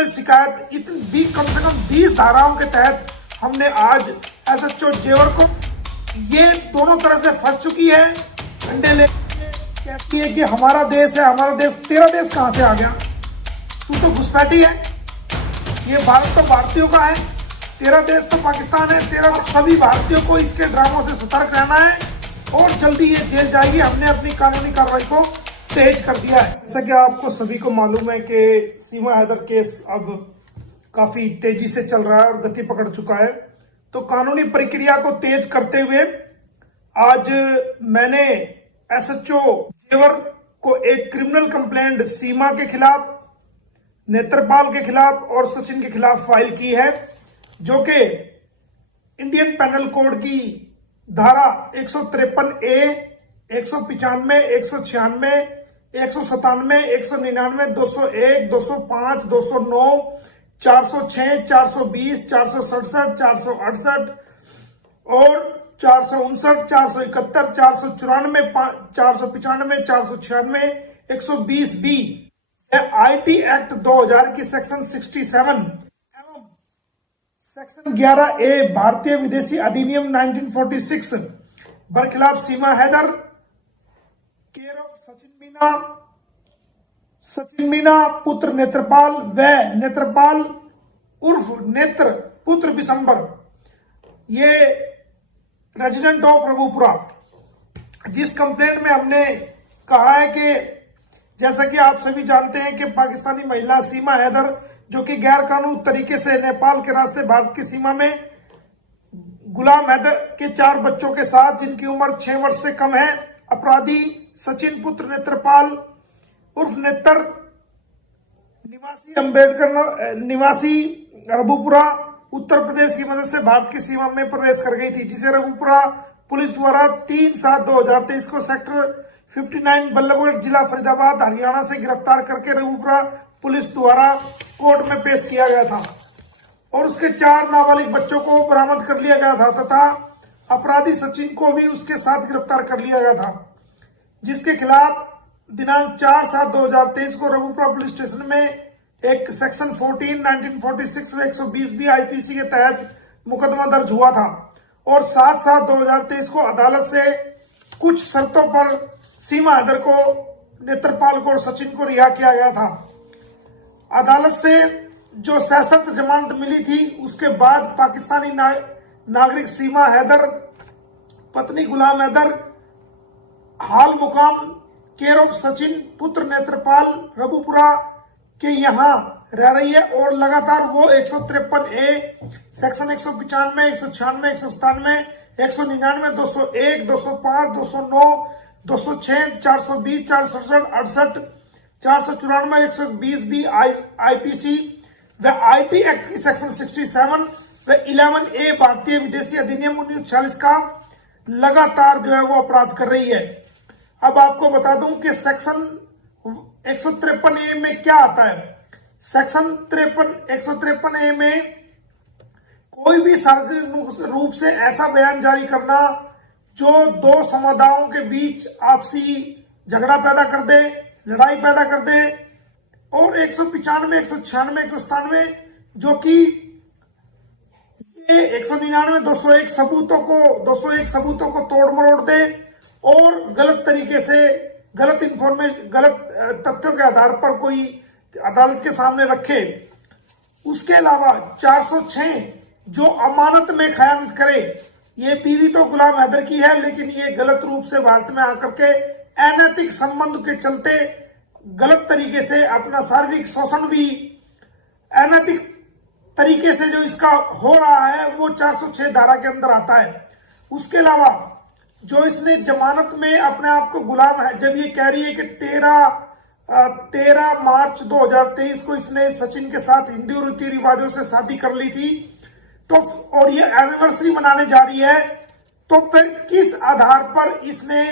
मुकम्मल शिकायत इतनी कम से कम 20 धाराओं के तहत हमने आज एसएचओ जेवर को, ये दोनों तरह से फंस चुकी है। डंडे ले कहती है कि हमारा देश है, हमारा देश। तेरा देश कहां से आ गया? तू तो घुसपैठी है। ये भारत तो भारतीयों का है, तेरा देश तो पाकिस्तान है। तेरा सभी भारतीयों को इसके ड्रामों से सतर्क रहना है और जल्दी ये जेल जाएगी। हमने अपनी कानूनी कार्रवाई को तेज कर दिया है। जैसा कि आपको सभी को मालूम है कि सीमा हैदर केस अब काफी तेजी से चल रहा है और गति पकड़ चुका है। तो कानूनी प्रक्रिया को तेज करते हुए आज मैंने एसएचओ जेवर को एक क्रिमिनल कंप्लेंट सीमा के खिलाफ, नेत्रपाल के खिलाफ और सचिन के खिलाफ फाइल की है, जो कि इंडियन पेनल कोड की धारा 153A, 195, 196, 197, 199, 201, 205, 209, 406, 420, 467, 468 और 459, 471, 494, 495, 496, 120B आईटी एक्ट 2000 की सेक्शन 67 एवं सेक्शन 11A भारतीय विदेशी अधिनियम 1946 बरखिलाफ सीमा हैदर केयर ऑफ सचिन मीना पुत्र नेत्रपाल व नेत्रपाल उर्फ नेत्र पुत्र बिशंबर, ये रेजिडेंट ऑफ रघुपुरा। जिस कंप्लेंट में हमने कहा है कि जैसा कि आप सभी जानते हैं कि पाकिस्तानी महिला सीमा हैदर, जो कि गैर कानूनी तरीके से नेपाल के रास्ते भारत की सीमा में गुलाम हैदर के 4 बच्चों के साथ, जिनकी उम्र 6 वर्ष से कम है, अपराधी सचिन पुत्र नेत्रपाल उर्फ नेत्र निवासी रघुपुरा उत्तर प्रदेश की मदद से भारत की सीमा में प्रवेश कर गई थी, जिसे रघुपुरा पुलिस द्वारा 3/7/2023 को सेक्टर 59 बल्लभगढ़ जिला फरीदाबाद हरियाणा से गिरफ्तार करके रघुपुरा पुलिस द्वारा कोर्ट में पेश किया गया था और उसके 4 नाबालिग बच्चों को बरामद कर लिया गया था तथा अपराधी सचिन को भी उसके साथ गिरफ्तार कर लिया गया था, जिसके खिलाफ दिनांक 4/7/2023 को रघुपुरा पुलिस स्टेशन में एक सेक्शन 14 1946 व 120B आईपीसी के तहत मुकदमा दर्ज हुआ था और 7/7/2023 को अदालत से कुछ शर्तों पर सीमा हैदर को, नेत्रपाल को और सचिन को रिहा किया गया था। अदालत से जो सशर्त जमानत मिली थी, उसके बाद पाकिस्तानी नागरिक सीमा हैदर पत्नी गुलाम हैदर हाल मुकाम केयर ऑफ सचिन पुत्र नेत्रपाल रघुपुरा के यहाँ रह रही है और लगातार वो 153A सेक्शन 195, 196, 197, 199, 201, 205, 209, 206, 420, 467, 68, 494, 120B आईपीसी व आईटी एक्ट की सेक्शन 67 व 11A भारतीय विदेशी अधिनियम 1946 का लगातार जो है वो अपराध कर रही है। अब आपको बता दूं कि सेक्शन 153A में क्या आता है। सेक्शन 153A में कोई भी सार्वजनिक रूप से ऐसा बयान जारी करना जो 2 समुदायों के बीच आपसी झगड़ा पैदा कर दे, लड़ाई पैदा कर दे, और 195, 196, 197 जो कि ये 199, 201 सबूतों को तोड़ मरोड़ दे और गलत तरीके से गलत तथ्यों के आधार पर कोई अदालत के सामने रखे। उसके अलावा 406 जो अमानत में खयानत करे। ये बीवी तो गुलाम हैदर की है, लेकिन ये गलत रूप से भारत में आकर के अनैतिक संबंध के चलते गलत तरीके से अपना शारीरिक शोषण भी अनैतिक तरीके से जो इसका हो रहा है वो 406 धारा के अंदर आता है। उसके अलावा जो इसने जमानत में अपने आप को गुलाम है, जब ये कह रही है कि 13 मार्च 2023 को इसने सचिन के साथ हिंदू रीति रिवाजों से शादी कर ली थी, तो और ये एनिवर्सरी मनाने जा रही है, तो फिर किस आधार पर इसने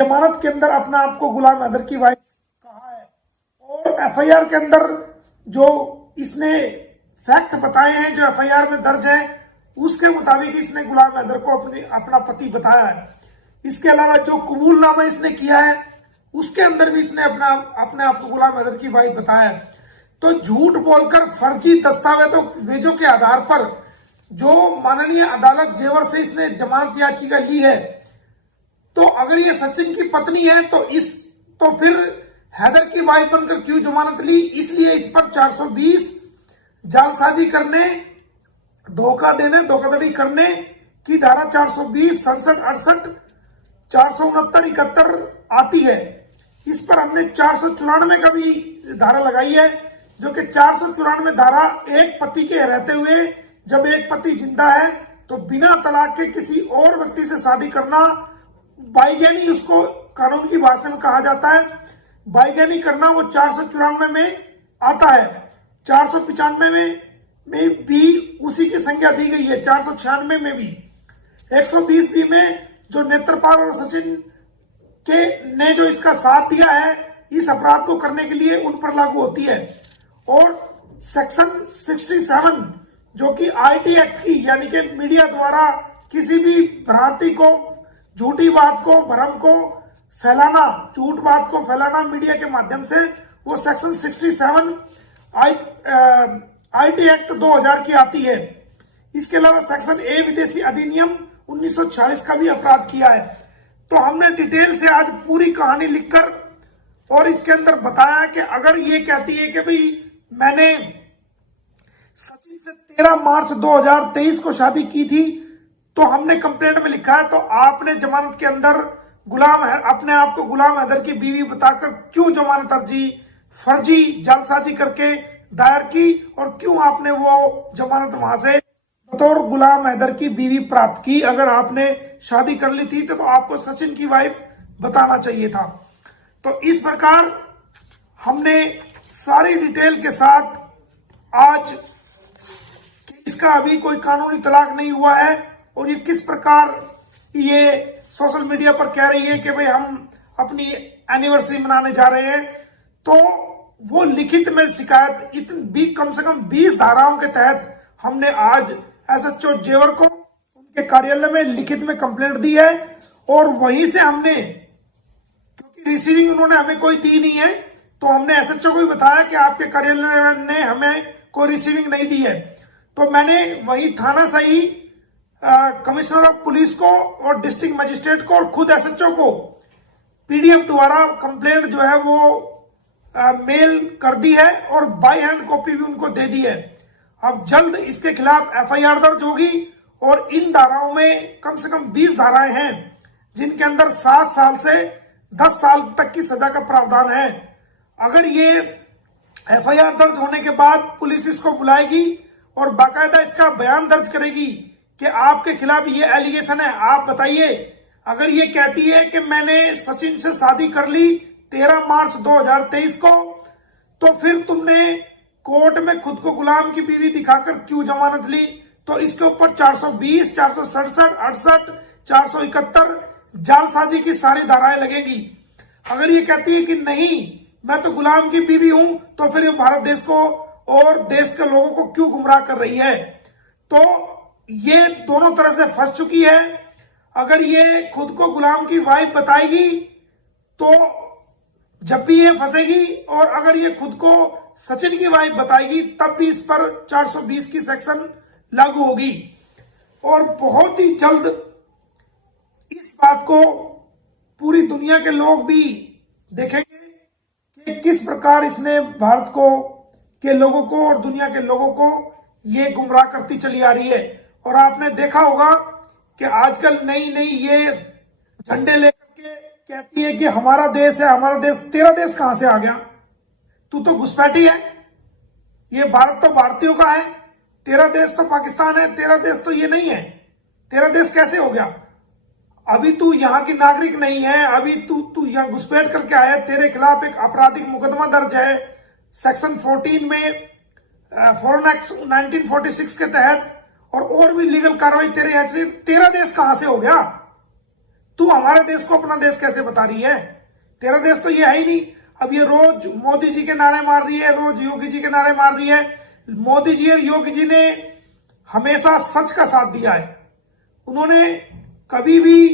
जमानत के अंदर अपना आप को गुलाम हैदर की वाइफ कहा है? और एफआईआर के अंदर जो इसने फैक्ट बताए हैं, जो एफआईआर में दर्ज है, उसके मुताबिक इसने गुलाम हैदर को अपना पति बताया है। इसके अलावा जो कबूलनामा इसने किया है, उसके अंदर भी इसने अपने आप को गुलाम हैदर की वाइफ बताया है। तो झूठ बोलकर फर्जी दस्तावेजों के आधार पर जो माननीय अदालत जेवर से इसने जमानत याचिका ली है, तो अगर ये सचिन की पत्नी है तो फिर हैदर की वाइफ बनकर क्यों जमानत ली? इसलिए इस पर 420 जालसाजी करने, धोखा देने, धोखाधड़ी करने की धारा 420, 67, 68, 469, 71 आती है। इस पर हमने 494 का भी धारा लगाई है, जो कि 494 धारा एक पति के रहते हुए जब एक पति जिंदा है तो बिना तलाक के किसी और व्यक्ति से शादी करना, बाईगैनी उसको कानून की भाषा में कहा जाता है, बाईगैनी करना, वो 494 में आता है। 495 में भी उसी की संज्ञा दी गई है, 496 में भी। 120 बी में जो नेत्रपाल और सचिन के ने जो इसका साथ दिया है इस अपराध को करने के लिए, उन पर लागू होती है। और सेक्शन 67 जो कि आईटी एक्ट की, यानी कि मीडिया द्वारा किसी भी भ्रांति को, झूठी बात को, भ्रम को फैलाना, झूठ बात को फैलाना मीडिया के माध्यम से, वो सेक्शन 67 आईटी एक्ट 2000 की आती है। इसके अलावा सेक्शन ए विदेशी अधिनियम 1946 का भी अपराध किया है। तो हमने डिटेल से आज पूरी कहानी लिखकर और इसके अंदर बताया कि अगर ये कहती है कि भाई मैंने सचिन से 13 मार्च 2023 को शादी की थी, तो हमने कंप्लेंट में लिखा है, तो आपने जमानत के अंदर अपने आप को गुलाम हैदर की बीवी बताकर क्यों जमानत अर्जी फर्जी जालसाजी करके दायर की, और क्यों आपने वो जमानत वहां से बतौर गुलाम हैदर की बीवी प्राप्त की? अगर आपने शादी कर ली थी तो आपको सचिन की वाइफ बताना चाहिए था। तो इस प्रकार हमने सारी डिटेल के साथ आज इसका अभी कोई कानूनी तलाक नहीं हुआ है, और ये किस प्रकार ये सोशल मीडिया पर कह रही है कि भाई हम अपनी एनिवर्सरी मनाने जा रहे हैं, तो वो लिखित में शिकायत कम से कम 20 धाराओं के तहत हमने आज एसएचओ जेवर को उनके कार्यालय में लिखित में कंप्लेंट दी है। और वहीं से हमने, क्योंकि रिसीविंग उन्होंने हमें कोई दी नहीं है, तो हमने एसएचओ को भी बताया कि आपके कार्यालय ने हमें कोई रिसीविंग नहीं दी है। तो मैंने वही थाना सही कमिश्नर ऑफ पुलिस को और डिस्ट्रिक्ट मजिस्ट्रेट को और खुद एसएचओ को पीडीएफ द्वारा कंप्लेंट जो है वो मेल कर दी है और बाय हैंड कॉपी भी उनको दे दी है। अब जल्द इसके खिलाफ एफआईआर दर्ज होगी, और इन धाराओं में कम से कम 20 धाराएं हैं जिनके अंदर 7 साल से 10 साल तक की सजा का प्रावधान है। अगर ये एफआईआर दर्ज होने के बाद पुलिस इसको बुलाएगी और बाकायदा इसका बयान दर्ज करेगी कि आपके खिलाफ ये एलिगेशन है, आप बताइए। अगर ये कहती है कि मैंने सचिन से शादी कर ली 13 मार्च 2023 को, तो फिर तुमने कोर्ट में खुद को गुलाम की बीवी दिखाकर क्यों जमानत ली? तो इसके ऊपर 420, 467, 68, 471 जालसाजी की सारी धाराएं लगेंगी। अगर ये कहती है कि नहीं मैं तो गुलाम की बीवी हूं, तो फिर ये भारत देश को और देश के लोगों को क्यों गुमराह कर रही है? तो ये दोनों तरह से फंस चुकी है। अगर ये खुद को गुलाम की वाइफ बताएगी तो जब भी ये फंसेगी, और अगर ये खुद को सचिन की वाइफ बताएगी तब भी इस पर 420 की सेक्शन लागू होगी। और बहुत ही जल्द इस बात को पूरी दुनिया के लोग भी देखेंगे कि किस प्रकार इसने भारत को के लोगों को और दुनिया के लोगों को ये गुमराह करती चली आ रही है। और आपने देखा होगा कि आजकल नई नई ये झंडे लेकर के कहती है कि हमारा देश है, हमारा देश। तेरा देश कहां से आ गया? तू तो घुसपैठी है। ये भारत तो भारतीयों का है, तेरा देश तो पाकिस्तान है, तेरा देश तो ये नहीं है। तेरा देश कैसे हो गया? अभी तू यहाँ की नागरिक नहीं है, अभी तू यहाँ घुसपैठ करके आया। तेरे खिलाफ एक आपराधिक मुकदमा दर्ज है सेक्शन 14 में फॉरेन एक्ट 1946 के तहत, और भी लीगल कार्रवाई तेरे यहाँ चली। तेरा देश कहां से हो गया? तू हमारे देश को अपना देश कैसे बता रही है? तेरा देश तो ये है ही नहीं। अब ये रोज मोदी जी के नारे मार रही है, रोज योगी जी के नारे मार रही है। मोदी जी और योगी जी ने हमेशा सच का साथ दिया है, उन्होंने कभी भी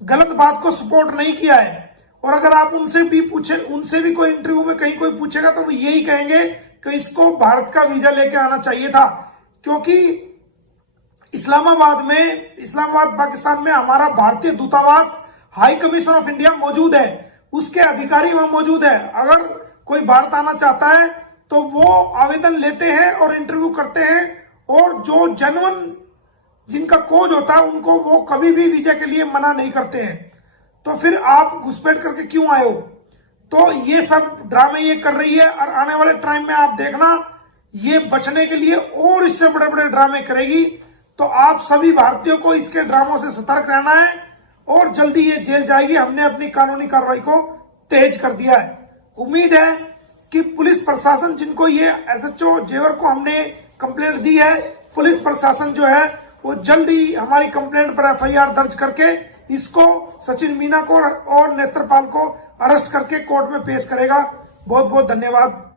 गलत बात को सपोर्ट नहीं किया है। और अगर आप उनसे भी कोई इंटरव्यू में कहीं कोई पूछेगा तो वो यही कहेंगे कि तो इसको भारत का वीजा लेके आना चाहिए था, क्योंकि इस्लामाबाद पाकिस्तान में हमारा भारतीय दूतावास, हाई कमीशन ऑफ इंडिया मौजूद है, उसके अधिकारी वहां मौजूद है। अगर कोई भारत आना चाहता है तो वो आवेदन लेते हैं और इंटरव्यू करते हैं, और जो जेन्युइन जिनका कोज होता है उनको वो कभी भी वीजा के लिए मना नहीं करते हैं। तो फिर आप घुसपैठ करके क्यों आए हो? तो ये सब ड्रामे ये कर रही है, और आने वाले टाइम में आप देखना ये बचने के लिए और इससे बड़े बड़े ड्रामे करेगी। तो आप सभी भारतीयों को इसके ड्रामों से सतर्क रहना है, और जल्दी ये जेल जाएगी। हमने अपनी कानूनी कार्रवाई को तेज कर दिया है। उम्मीद है कि पुलिस प्रशासन, जिनको ये एसएचओ जेवर को हमने कंप्लेंट दी है, पुलिस प्रशासन जो है वो जल्दी हमारी कंप्लेंट पर एफआईआर दर्ज करके इसको, सचिन मीना को और नेत्रपाल को अरेस्ट करके कोर्ट में पेश करेगा। बहुत बहुत धन्यवाद।